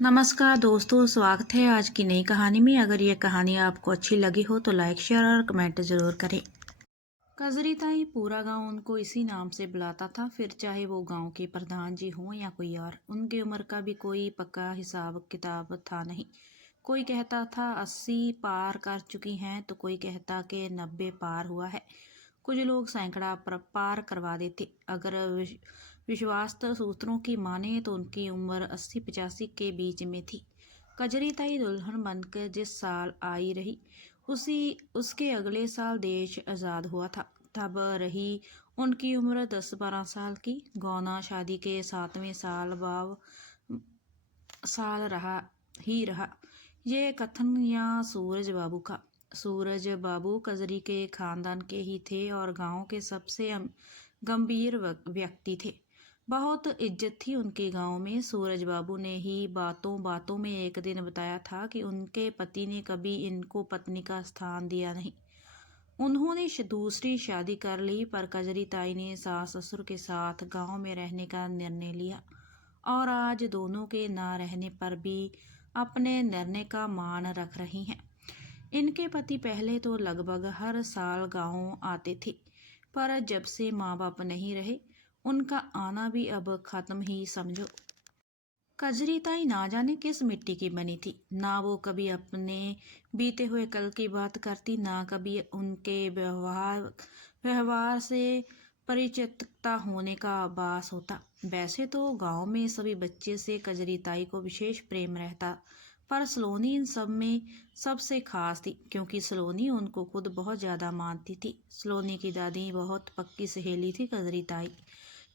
नमस्कार दोस्तों, स्वागत है आज की नई कहानी में। अगर ये कहानी आपको अच्छी लगी हो तो लाइक, शेयर और कमेंट ज़रूर करें। कजरी ताई पूरा गांव उनको इसी नाम से बुलाता था। फिर चाहे वो गांव के प्रधान जी हों या कोई और, उनकी उम्र का भी कोई पक्का हिसाब किताब था नहीं। कोई कहता था 80 पार कर चुकी हैं तो कोई कहता कि 90 पार हुआ है। कुछ लोग सैकड़ा पार करवा देते। अगर विश्वास सूत्रों की माने तो उनकी उम्र 80-85 के बीच में थी। कजरी ताई दुल्हन बनकर जिस साल आई रही, उसी उसके अगले साल देश आज़ाद हुआ था। तब रही उनकी उम्र 10-12 साल की। गौना शादी के 7वें साल रहा ये कथन या सूरज बाबू का। सूरज बाबू कजरी के खानदान के ही थे और गांव के सबसे गंभीर व्यक्ति थे। बहुत इज्जत थी उनके गांव में। सूरज बाबू ने ही बातों बातों में एक दिन बताया था कि उनके पति ने कभी इनको पत्नी का स्थान दिया नहीं। उन्होंने दूसरी शादी कर ली, पर कजरी ताई ने सास ससुर के साथ गांव में रहने का निर्णय लिया और आज दोनों के ना रहने पर भी अपने निर्णय का मान रख रही हैं। इनके पति पहले तो लगभग हर साल गांव आते थे, पर जब से माँ बाप नहीं रहे, उनका आना भी अब खत्म ही समझो। कजरी ताई ना जाने किस मिट्टी की बनी थी। ना वो कभी अपने बीते हुए कल की बात करती, ना कभी उनके व्यवहार से परिचितता होने का आभास होता। वैसे तो गांव में सभी बच्चे से कजरी ताई को विशेष प्रेम रहता, पर सलोनी इन सब में सबसे खास थी, क्योंकि सलोनी उनको खुद बहुत ज़्यादा मानती थी। सलोनी की दादी बहुत पक्की सहेली थी कजरी ताई,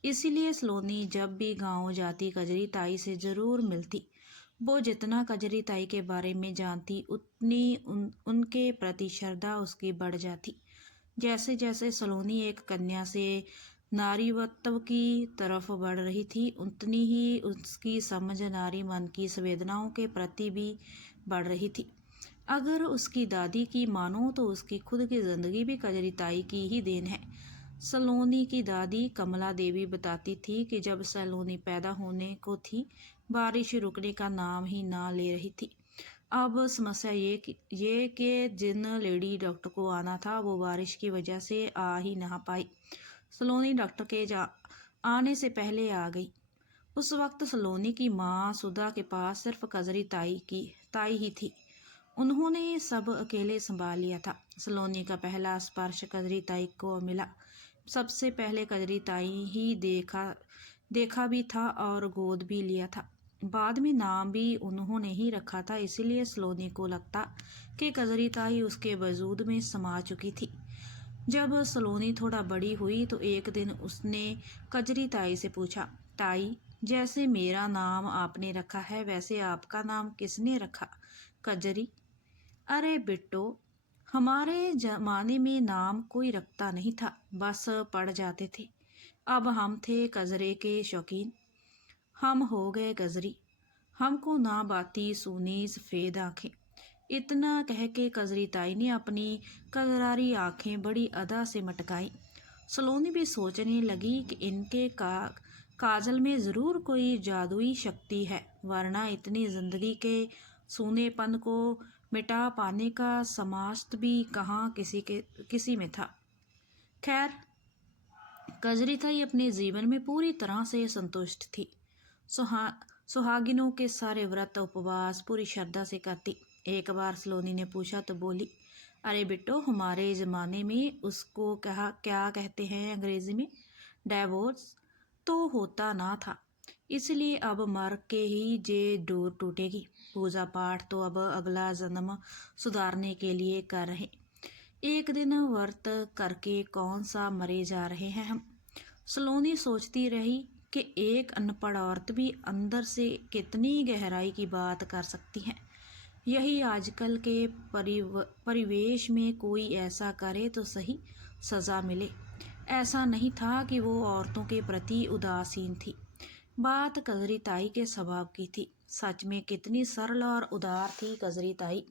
इसीलिए सलोनी जब भी गांव जाती कजरी ताई से ज़रूर मिलती। वो जितना कजरी ताई के बारे में जानती, उतनी उनके प्रति श्रद्धा उसकी बढ़ जाती। जैसे जैसे सलोनी एक कन्या से नारीवत्व की तरफ बढ़ रही थी, उतनी ही उसकी समझ नारी मन की संवेदनाओं के प्रति भी बढ़ रही थी। अगर उसकी दादी की मानो तो उसकी खुद की ज़िंदगी भी कजरी ताई की ही देन है। सलोनी की दादी कमला देवी बताती थी कि जब सलोनी पैदा होने को थी, बारिश रुकने का नाम ही ना ले रही थी। अब समस्या ये कि जिन लेडी डॉक्टर को आना था वो बारिश की वजह से आ ही ना पाई। सलोनी डॉक्टर के आने से पहले आ गई। उस वक्त सलोनी की माँ सुधा के पास सिर्फ कजरी ताई ही थी। उन्होंने सब अकेले संभाल लिया था। सलोनी का पहला स्पर्श कजरी ताई को मिला। सबसे पहले कजरी ताई ही देखा भी था और गोद भी लिया था। बाद में नाम भी उन्होंने ही रखा था, इसीलिए सलोनी को लगता कि कजरी ताई उसके वजूद में समा चुकी थी। जब सलोनी थोड़ा बड़ी हुई तो एक दिन उसने कजरी ताई से पूछा, ताई, जैसे मेरा नाम आपने रखा है वैसे आपका नाम किसने रखा? कजरी। अरे बिट्टो, हमारे जमाने में नाम कोई रखता नहीं था, बस पड़ जाते थे। अब हम थे कजरे के शौकीन, हम हो गए गजरी। हमको ना बाती सूनी सफ़ेद आंखें। इतना कह के कजरी ताई ने अपनी कजरारी आंखें बड़ी अदा से मटकाई। सलोनी भी सोचने लगी कि इनके काजल में ज़रूर कोई जादुई शक्ति है, वरना इतनी ज़िंदगी के सूनेपन को मिटा पाने का सामर्थ्य भी कहाँ किसी में था। खैर, कजरी ताई अपने जीवन में पूरी तरह से संतुष्ट थी। सुहागिनों के सारे व्रत उपवास पूरी श्रद्धा से करती। एक बार सलोनी ने पूछा तो बोली, अरे बिट्टो, हमारे ज़माने में उसको क्या कहते हैं अंग्रेज़ी में? डाइवोर्स तो होता ना था, इसलिए अब मर के ही जे डोर टूटेगी। पूजा पाठ तो अब अगला जन्म सुधारने के लिए कर रहे। एक दिन व्रत करके कौन सा मरे जा रहे हैं हम। सलोनी सोचती रही कि एक अनपढ़ औरत भी अंदर से कितनी गहराई की बात कर सकती है। यही आजकल के परिवेश में कोई ऐसा करे तो सही, सज़ा मिले। ऐसा नहीं था कि वो औरतों के प्रति उदासीन थी। बात कजरी ताई के स्वभाव की थी। सच में कितनी सरल और उदार थी कजरी ताई।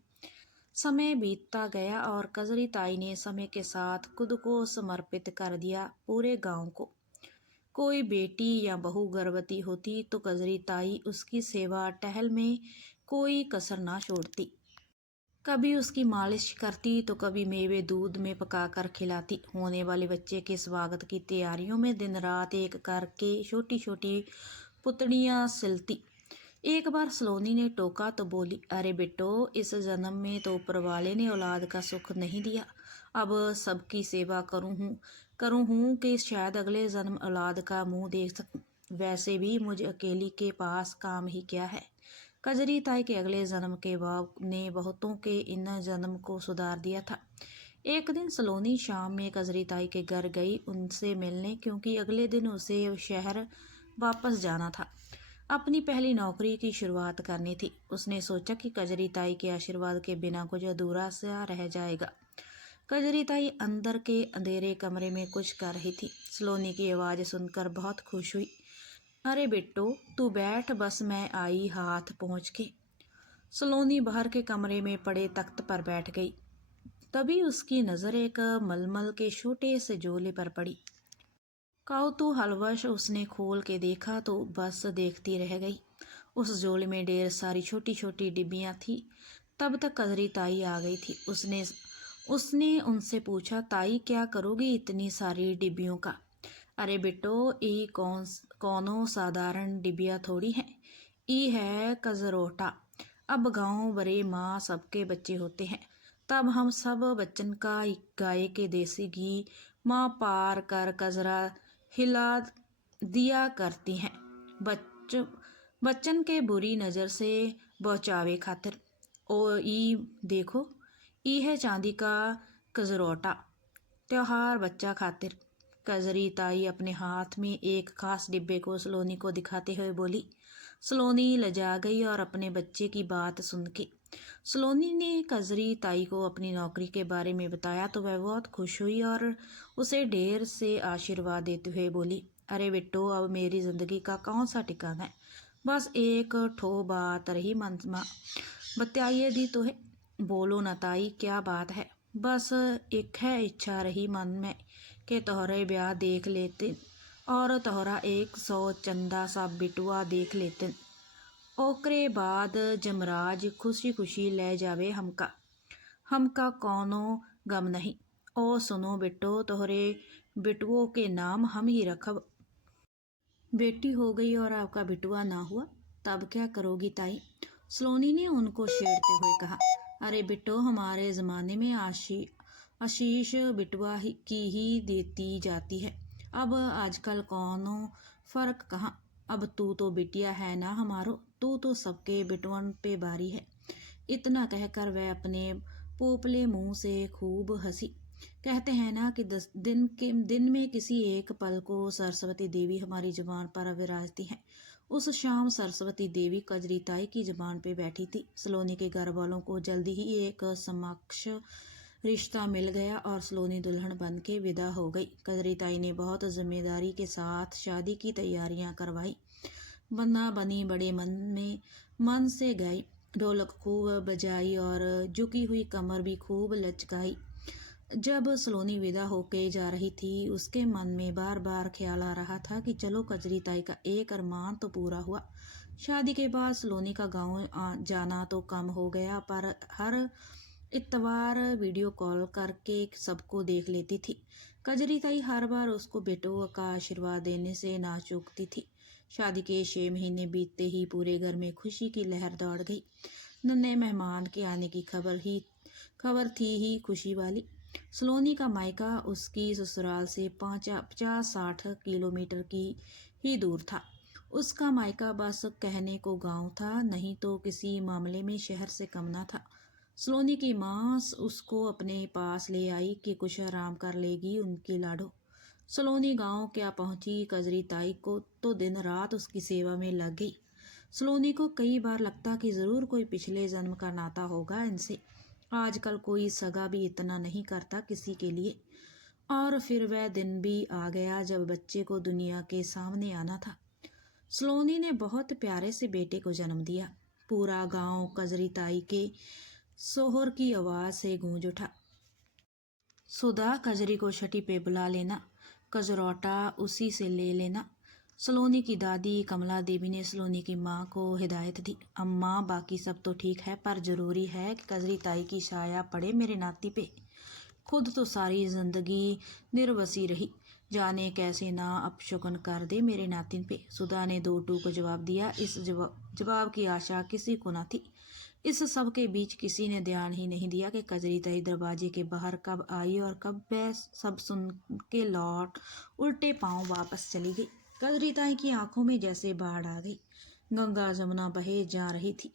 समय बीतता गया और कजरी ताई ने समय के साथ खुद को समर्पित कर दिया पूरे गांव को। कोई बेटी या बहू गर्भवती होती तो कजरी ताई उसकी सेवा टहल में कोई कसर ना छोड़ती। कभी उसकी मालिश करती तो कभी मेवे दूध में पकाकर खिलाती। होने वाले बच्चे के स्वागत की तैयारियों में दिन रात एक करके छोटी छोटी पुतड़ियाँ सिलती। एक बार सलोनी ने टोका तो बोली, अरे बेटो, इस जन्म में तो ऊपर वाले ने औलाद का सुख नहीं दिया। अब सबकी सेवा करूँ हूँ कि शायद अगले जन्म औलाद का मुंह देख सकूं। वैसे भी मुझे अकेली के पास काम ही क्या है। कजरी ताई के अगले जन्म के बाप ने बहुतों के इन जन्म को सुधार दिया था। एक दिन सलोनी शाम में कजरी ताई के घर गई उनसे मिलने, क्योंकि अगले दिन उसे शहर वापस जाना था। अपनी पहली नौकरी की शुरुआत करनी थी। उसने सोचा कि कजरी ताई के आशीर्वाद के बिना कुछ अधूरा सा रह जाएगा। कजरी ताई अंदर के अंधेरे कमरे में कुछ कर रही थी। सलोनी की आवाज़ सुनकर बहुत खुश हुई। अरे बेटो, तू बैठ, बस मैं आई हाथ पहुँच के। सलोनी बाहर के कमरे में पड़े तख्त पर बैठ गई। तभी उसकी नज़र एक मलमल के छोटे से झोले पर पड़ी। कौतूहलवश उसने खोल के देखा तो बस देखती रह गई। उस झोले में ढेर सारी छोटी छोटी डिब्बियाँ थी। तब तक कजरी ताई आ गई थी। उसने उनसे पूछा, ताई क्या करोगी इतनी सारी डिब्बियों का? अरे बेटो, ये कौनो साधारण डिबिया थोड़ी है। ई है कजरोटा। अब गांव बड़े माँ सबके बच्चे होते हैं, तब हम सब बच्चन का गाय के देसी घी माँ पार कर कजरा हिला दिया करती हैं, बच्चन के बुरी नज़र से बचावे खातिर। ओ ई देखो, ई है चांदी का कजरोटा, त्योहार बच्चा खातिर। कजरी ताई अपने हाथ में एक खास डिब्बे को सलोनी को दिखाते हुए बोली। सलोनी लजा गई और अपने बच्चे की बात सुन के सलोनी ने कजरी ताई को अपनी नौकरी के बारे में बताया तो वह बहुत खुश हुई और उसे ढेर से आशीर्वाद देते हुए बोली, अरे बेटो, अब मेरी ज़िंदगी का कौन सा ठिकाना है। बस एक ठो बात रही मन में बताइए दी तो है। बोलो न ताई, क्या बात है? बस एक है इच्छा रही मन में कि तोहरे ब्याह देख लेते और तोहरा 100 चंदा सा बिटुआ देख लेते। ओकरे बाद जमराज खुशी खुशी ले जावे हमका कौनो गम नहीं। ओ सुनो बेटो, तोहरे बिटुओं के नाम हम ही रखब। बेटी हो गई और आपका बिटुआ ना हुआ, तब क्या करोगी ताई? सलोनी ने उनको छेड़ते हुए कहा। अरे बेटो, हमारे ज़माने में आशीष बिटुआ की ही देती जाती है। अब आजकल कौनो फ़र्क कहाँ। अब तू तो बिटिया है ना हमारो, तू तो सबके बिटवन पे बारी है। इतना कहकर वह अपने पोपले मुंह से खूब हंसी। कहते हैं ना कि 10 दिन में किसी एक पल को सरस्वती देवी हमारी जुबान पर विराजती हैं। उस शाम सरस्वती देवी कजरी ताई की जुबान पे बैठी थी। सलोनी के घर वालों को जल्दी ही एक समक्ष रिश्ता मिल गया और सलोनी दुल्हन बन के विदा हो गई। कजरी ताई ने बहुत जिम्मेदारी के साथ शादी की तैयारियां करवाई। बना बनी बड़े मन से गई। ढोलक खूब बजाई और झुकी हुई कमर भी खूब लचकाई। जब सलोनी विदा होके जा रही थी, उसके मन में बार बार ख्याल आ रहा था कि चलो कजरी ताई का एक अरमान तो पूरा हुआ। शादी के बाद सलोनी का गांव जाना तो कम हो गया, पर हर इतवार वीडियो कॉल करके सबको देख लेती थी। कजरी ताई हर बार उसको बेटों का आशीर्वाद देने से ना चूकती थी। शादी के 6 महीने बीतते ही पूरे घर में खुशी की लहर दौड़ गई। नन्हे मेहमान के आने की खबर थी ही खुशी वाली। सलोनी का मायका उसकी ससुराल से 50-60 किलोमीटर की ही दूर था। उसका मायका बस कहने को गांव था, नहीं तो किसी मामले में शहर से कम न था। सलोनी की माँ उसको अपने पास ले आई कि कुछ आराम कर लेगी उनकी लाडो। सलोनी गांव क्या पहुंची, कजरी ताई को तो दिन रात उसकी सेवा में लग गई। सलोनी को कई बार लगता कि ज़रूर कोई पिछले जन्म का नाता होगा इनसे। आजकल कोई सगा भी इतना नहीं करता किसी के लिए। और फिर वह दिन भी आ गया जब बच्चे को दुनिया के सामने आना था। सलोनी ने बहुत प्यारे से बेटे को जन्म दिया। पूरा गांव कजरी ताई के सोहर की आवाज़ से गूंज उठा। सुधा, कजरी को छठी पे बुला लेना। कजरौटा उसी से ले लेना। सलोनी की दादी कमला देवी ने सलोनी की माँ को हिदायत दी। अम्मा, बाकी सब तो ठीक है, पर ज़रूरी है कि कजरी ताई की छाया पड़े मेरे नाती पे। खुद तो सारी जिंदगी निर्वसी रही, जाने कैसे ना अपशगुन कर दे मेरे नातिन पे। सुधा ने दो टूक जवाब दिया। इस जवाब की आशा किसी को न थी। इस सब के बीच किसी ने ध्यान ही नहीं दिया कि कजरी ताई दरवाजे के बाहर कब आई और कब वह सब सुन के लौट उल्टे पांव वापस चली गई। कजरी ताई की आंखों में जैसे बाढ़ आ गई। गंगा जमुना बहे जा रही थी,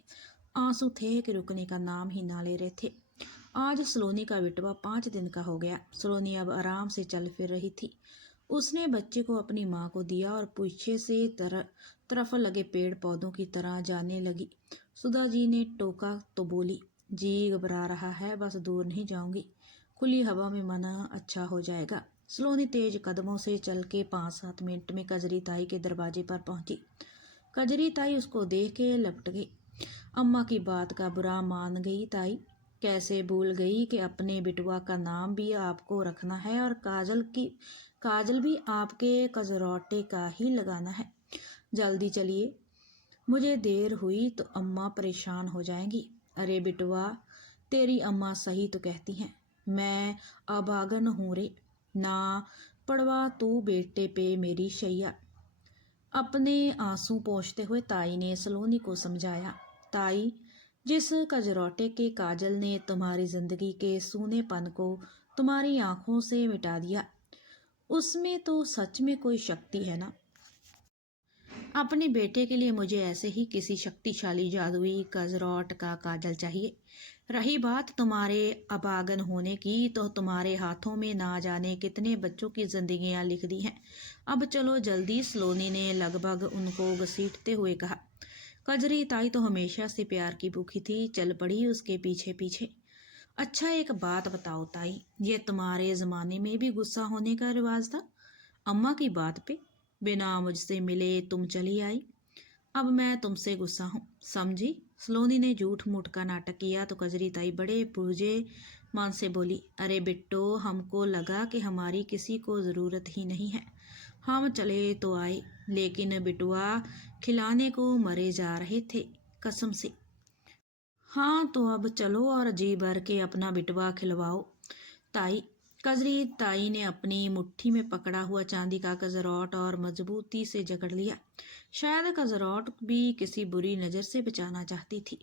आंसू थे कि रुकने का नाम ही ना ले रहे थे। आज सलोनी का बिटवा 5 दिन का हो गया। सलोनी अब आराम से चल फिर रही थी। उसने बच्चे को अपनी माँ को दिया और पीछे से तरफ लगे पेड़ पौधों की तरह जाने लगी। सुधा जी ने टोका तो बोली, जी घबरा रहा है, बस दूर नहीं जाऊंगी, खुली हवा में मन अच्छा हो जाएगा। सलोनी तेज कदमों से चल के 5-7 मिनट में कजरी ताई के दरवाजे पर पहुंची। कजरी ताई उसको देख के लपट गई। अम्मा की बात का बुरा मान गई ताई। कैसे भूल गई कि अपने बिटवा का नाम भी आपको रखना है और काजल भी आपके कजरौटे का ही लगाना है। जल्दी चलिए, मुझे देर हुई तो अम्मा परेशान हो जाएंगी। अरे बिटवा, तेरी अम्मा सही तो कहती हैं, मैं अभागन हूँ रे। ना पड़वा तू बेटे पे मेरी शैया। अपने आंसू पोंछते हुए ताई ने सलोनी को समझाया। ताई, जिस कजरौटे के काजल ने तुम्हारी जिंदगी के सूनेपन को तुम्हारी आंखों से मिटा दिया, उसमें तो सच में कोई शक्ति है ना। अपने बेटे के लिए मुझे ऐसे ही किसी शक्तिशाली जादुई कजरौट का काजल चाहिए। रही बात तुम्हारे अभागन होने की, तो तुम्हारे हाथों में ना जाने कितने बच्चों की जिंदगियां लिख दी हैं। अब चलो जल्दी, सलोनी ने लगभग उनको घसीटते हुए कहा। कजरी ताई तो हमेशा से प्यार की भूखी थी, चल पड़ी उसके पीछे पीछे। अच्छा, एक बात बताओ ताई, ये तुम्हारे ज़माने में भी गुस्सा होने का रिवाज था? अम्मा की बात पे बिना मुझसे मिले तुम चली आई। अब मैं तुमसे गुस्सा हूँ, समझी? सलोनी ने झूठ मूठ का नाटक किया तो कजरी ताई बड़े बुझे मन से बोली, अरे बिट्टो, हमको लगा कि हमारी किसी को ज़रूरत ही नहीं है, हम चले तो आए, लेकिन बिटुआ खिलाने को मरे जा रहे थे कसम से। हाँ तो अब चलो और जी भर के अपना बिटवा खिलवाओ ताई। कजरी ताई ने अपनी मुट्ठी में पकड़ा हुआ चांदी का कजरौट और मजबूती से जकड़ लिया। शायद कजरौट भी किसी बुरी नज़र से बचाना चाहती थी।